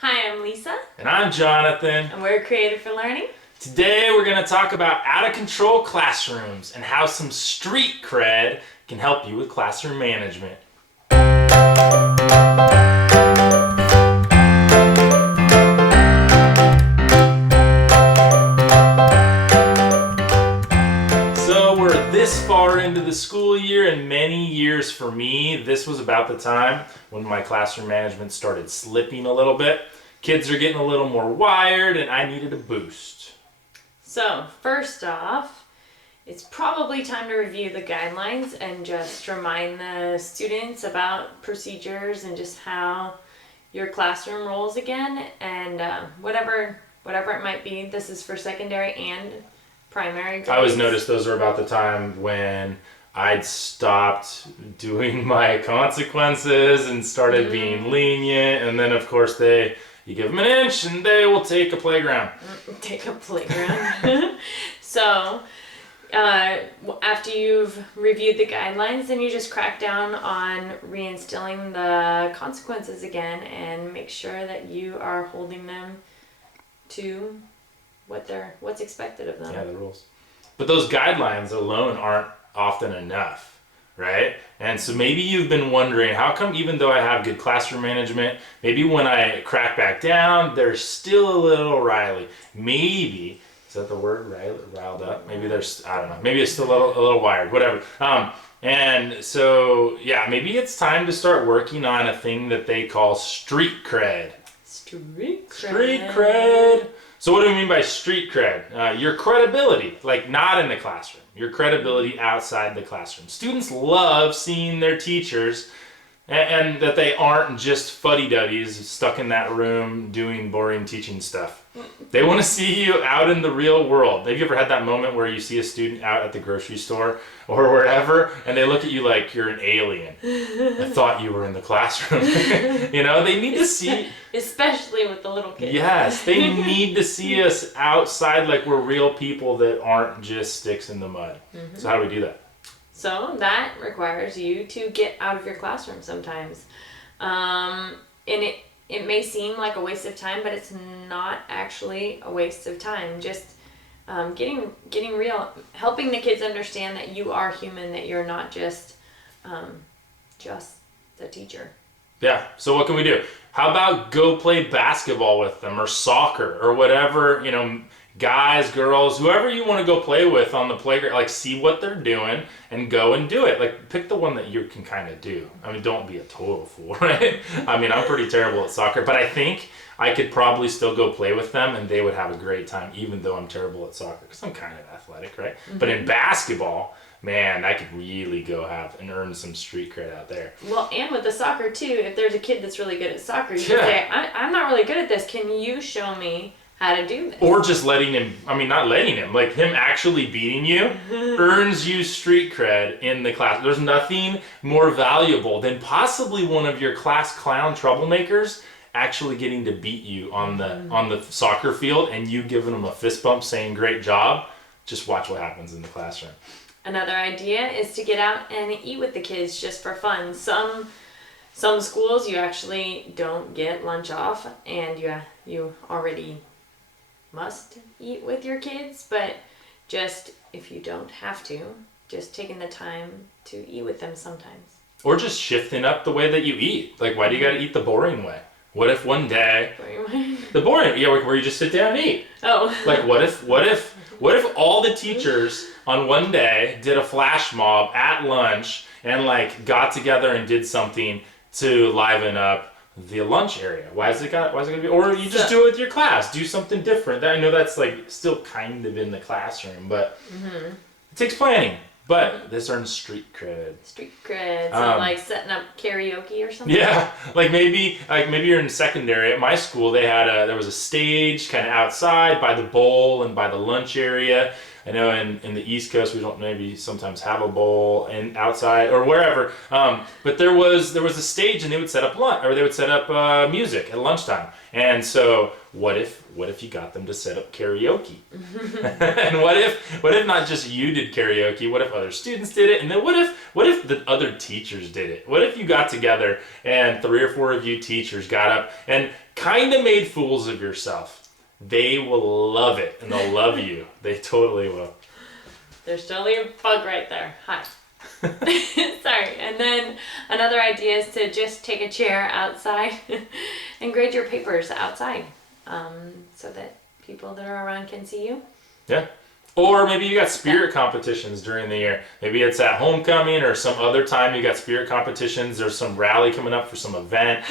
Hi, I'm Lisa. And I'm Jonathan. And we're Creative for Learning. Today we're going to talk about out-of-control classrooms and how some street cred can help you with classroom management. So we're this far into the school year, and many years for me, this was about the time when my classroom management started slipping a little bit. Kids are getting a little more wired, and I needed a boost. So, first off, it's probably time to review the guidelines and just remind the students about procedures and just how your classroom rolls again, and whatever it might be. This is for secondary and primary grades. I always noticed those are about the time when I'd stopped doing my consequences and started being lenient, and then of course you give them an inch and they will take a playground. Take a playground. So, after you've reviewed the guidelines, then you just crack down on reinstilling the consequences again and make sure that you are holding them to what's expected of them. Yeah, the rules. But those guidelines alone aren't often enough, right? And so maybe you've been wondering, how come even though I have good classroom management, maybe when I crack back down, they're still a little riley. Maybe, is that the word, riled up? Maybe there's, I don't know, maybe it's still a little wired, whatever. And so, yeah, maybe it's time to start working on a thing that they call street cred. Street cred. Street cred. So what do we mean by street cred? Your credibility, like not in the classroom. Your credibility outside the classroom. Students love seeing their teachers and that they aren't just fuddy-duddies stuck in that room doing boring teaching stuff. They want to see you out in the real world. Have you ever had that moment where you see a student out at the grocery store or wherever and they look at you like you're an alien? I thought you were in the classroom. You know, they need to see... Especially with the little kids. Yes, they need to see us outside like we're real people that aren't just sticks in the mud. Mm-hmm. So how do we do that? So that requires you to get out of your classroom sometimes. And it may seem like a waste of time, but it's not actually a waste of time. Just getting real, helping the kids understand that you are human, that you're not just the teacher. Yeah, so what can we do? How about go play basketball with them or soccer or whatever, you know, guys, girls, whoever you want to go play with on the playground, like see what they're doing and go and do it. Like pick the one that you can kind of do. I mean, don't be a total fool, right? I mean, I'm pretty terrible at soccer, but I think I could probably still go play with them and they would have a great time even though I'm terrible at soccer because I'm kind of athletic, right? Mm-hmm. But in basketball, man, I could really go have and earn some street cred out there. Well, and with the soccer too, if there's a kid that's really good at soccer, you can say, I'm not really good at this. Can you show me how to do this? Or just letting him, not letting him, like him actually beating you earns you street cred in the class. There's nothing more valuable than possibly one of your class clown troublemakers actually getting to beat you on the soccer field and you giving them a fist bump saying great job. Just watch what happens in the classroom. Another idea is to get out and eat with the kids just for fun. Some schools you actually don't get lunch off and you already must eat with your kids, but just if you don't have to, just taking the time to eat with them sometimes. Or just shifting up the way that you eat. Like, why do you got to eat the boring way? What if one day the boring, where you just sit down and eat? Oh, like what if all the teachers on one day did a flash mob at lunch and like got together and did something to liven up the lunch area? Why is it gonna be? Or you just do it with your class. Do something different. I know that's like still kind of in the classroom, but it takes planning. But this earns street cred. Street cred. So like setting up karaoke or something. Yeah, like maybe you're in secondary. At my school, there was a stage kind of outside by the bowl and by the lunch area. I know in the East Coast we don't maybe sometimes have a bowl and outside or wherever. But there was a stage and they would set up music at lunchtime. And so what if you got them to set up karaoke? And what if not just you did karaoke? What if other students did it? And then what if the other teachers did it? What if you got together and 3 or 4 of you teachers got up and kind of made fools of yourself, they will love it and they'll love you. They totally will. There's totally a bug right there. Hi. Sorry. And then another idea is to just take a chair outside and grade your papers outside, so that people that are around can see you. Yeah. Or maybe you got spirit competitions during the year. Maybe it's at homecoming or some other time you got spirit competitions. There's some rally coming up for some event.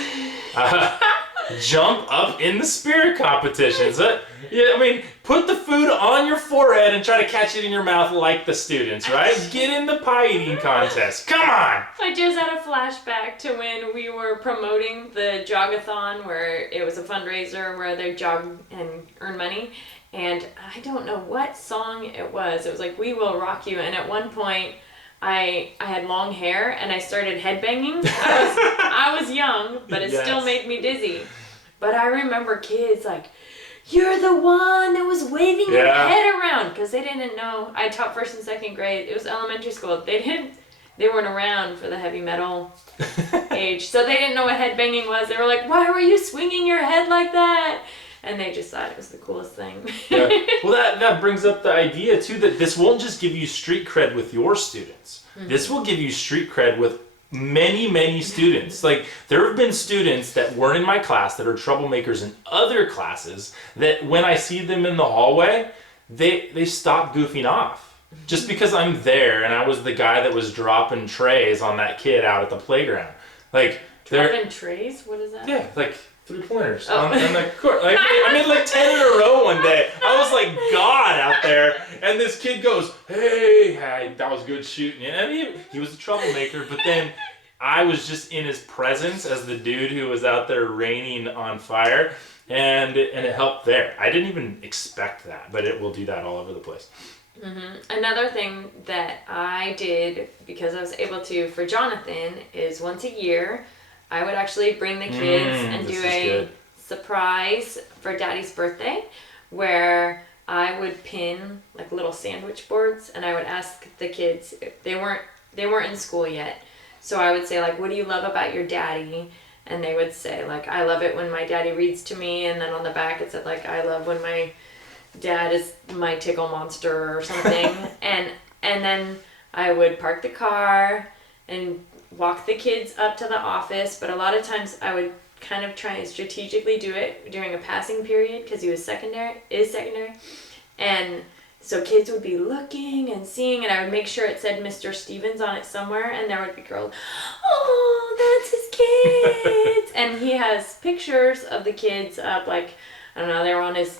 Jump up in the spirit competitions. Yeah, I mean, put the food on your forehead and try to catch it in your mouth like the students, right? Get in the pie eating contest. Come on! I just had a flashback to when we were promoting the jogathon, where it was a fundraiser where they jog and earn money. And I don't know what song it was. It was like, "We Will Rock You." And at one point, I had long hair and I started headbanging. I was young, but it still made me dizzy. But I remember kids like, "You're the one that was waving your head around," because they didn't know. I taught 1st and 2nd grade. It was elementary school. They weren't around for the heavy metal age, so they didn't know what headbanging was. They were like, "Why were you swinging your head like that?" And they just thought it was the coolest thing. Yeah. Well, that brings up the idea, too, that this won't just give you street cred with your students. Mm-hmm. This will give you street cred with many, many students. Like, there have been students that weren't in my class that are troublemakers in other classes that when I see them in the hallway, they stop goofing off. Just because I'm there and I was the guy that was dropping trays on that kid out at the playground. Like, dropping trays? What is that? Yeah, like 3-pointers on the court. Like, I made like 10 in a row one day. I was like God out there, and this kid goes, "Hey, that was good shooting." And he was a troublemaker, but then I was just in his presence as the dude who was out there raining on fire, and it helped there. I didn't even expect that, but it will do that all over the place. Mm-hmm. Another thing that I did, because I was able to, for Jonathan, is once a year, I would actually bring the kids and do a surprise for Daddy's birthday, where I would pin like little sandwich boards, and I would ask the kids if they weren't in school yet. So I would say, like, "What do you love about your daddy?" And they would say, like, "I love it when my daddy reads to me." And then on the back it said, like, "I love when my dad is my tickle monster," or something. and then I would park the car and walk the kids up to the office, but a lot of times I would kind of try and strategically do it during a passing period, because he was secondary, and so kids would be looking and seeing, and I would make sure it said Mr. Stevens on it somewhere, and there would be girls, "Oh, that's his kids." And he has pictures of the kids up, like, I don't know, they were on his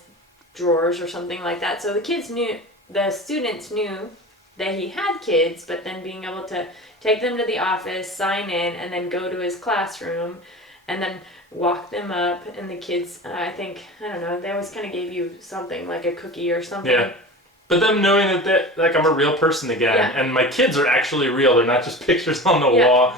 drawers or something like that, so the students knew that he had kids, but then being able to take them to the office, sign in, and then go to his classroom, and then walk them up, and the kids, I don't know, they always kind of gave you something, like a cookie or something. Yeah. But them knowing that like, I'm a real person again, and my kids are actually real, they're not just pictures on the wall.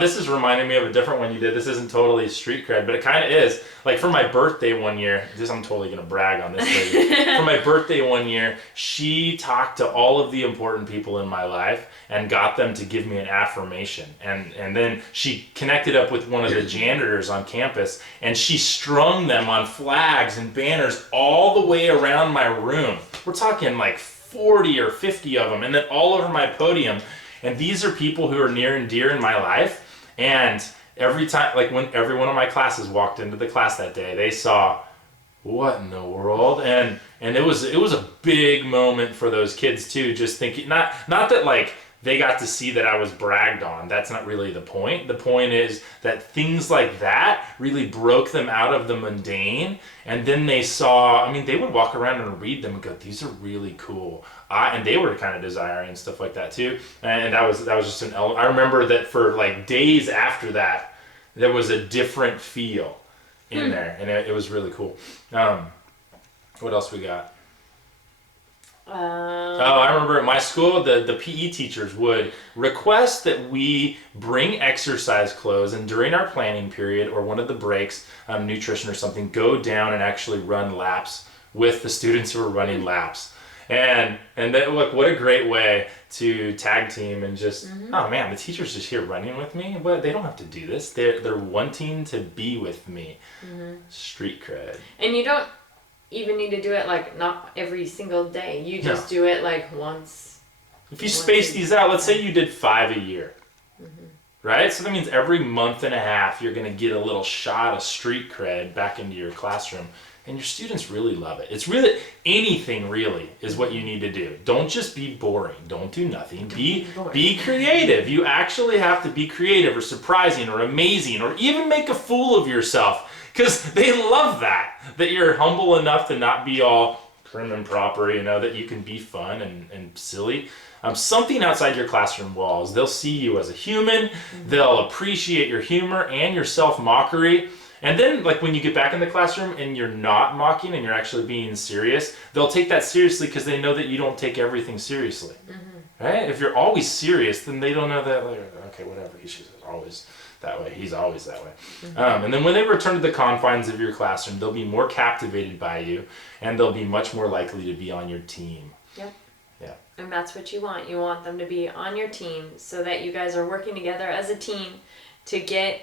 This is reminding me of a different one you did. This isn't totally street cred, but it kind of is. Like, for my birthday one year, I'm totally going to brag on this lady. For my birthday one year, she talked to all of the important people in my life and got them to give me an affirmation. And then she connected up with one of the janitors on campus, and she strung them on flags and banners all the way around my room. We're talking like 40 or 50 of them, and then all over my podium. And these are people who are near and dear in my life. And every time, like when every one of my classes walked into the class that day, they saw, "What in the world?" And it was a big moment for those kids too. Just thinking, not that like they got to see that I was bragged on. That's not really the point. The point is that things like that really broke them out of the mundane. And then they saw, they would walk around and read them and go, "These are really cool." And they were kind of desiring and stuff like that too. And that was just an element. I remember that for like days after that, there was a different feel in there. And it was really cool. What else we got? I remember at my school, the PE teachers would request that we bring exercise clothes, and during our planning period or one of the breaks, nutrition or something, go down and actually run laps with the students who were running laps. And then, look, what a great way to tag team and just, oh man, the teacher's just here running with me. But they don't have to do this. They're wanting to be with me. Street cred. And you don't even need to do it like not every single day. You just do it like once. If you space these out, let's say you did 5 a year. Right? So that means every month and a half you're going to get a little shot of street cred back into your classroom. And your students really love it. It's really, anything really is what you need to do. Don't just be boring. Don't do nothing. Be creative. You actually have to be creative or surprising or amazing or even make a fool of yourself. Because they love that you're humble enough to not be all prim and proper, that you can be fun and silly. Something outside your classroom walls. They'll see you as a human. They'll appreciate your humor and your self-mockery. And then, like, when you get back in the classroom and you're not mocking and you're actually being serious, they'll take that seriously because they know that you don't take everything seriously. Right? If you're always serious, then they don't know that, like, okay, whatever, he's always that way. He's always that way. And then when they return to the confines of your classroom, they'll be more captivated by you and they'll be much more likely to be on your team. Yep. Yeah. And that's what you want. You want them to be on your team so that you guys are working together as a team to get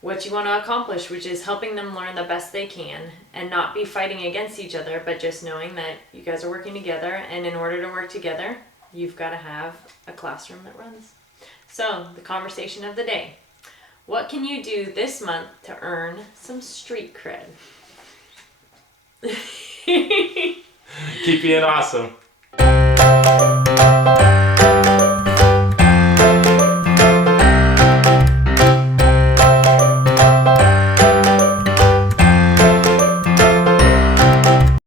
what you want to accomplish, which is helping them learn the best they can and not be fighting against each other, but just knowing that you guys are working together, and in order to work together, you've got to have a classroom that runs. So, the conversation of the day. What can you do this month to earn some street cred? Keep being awesome.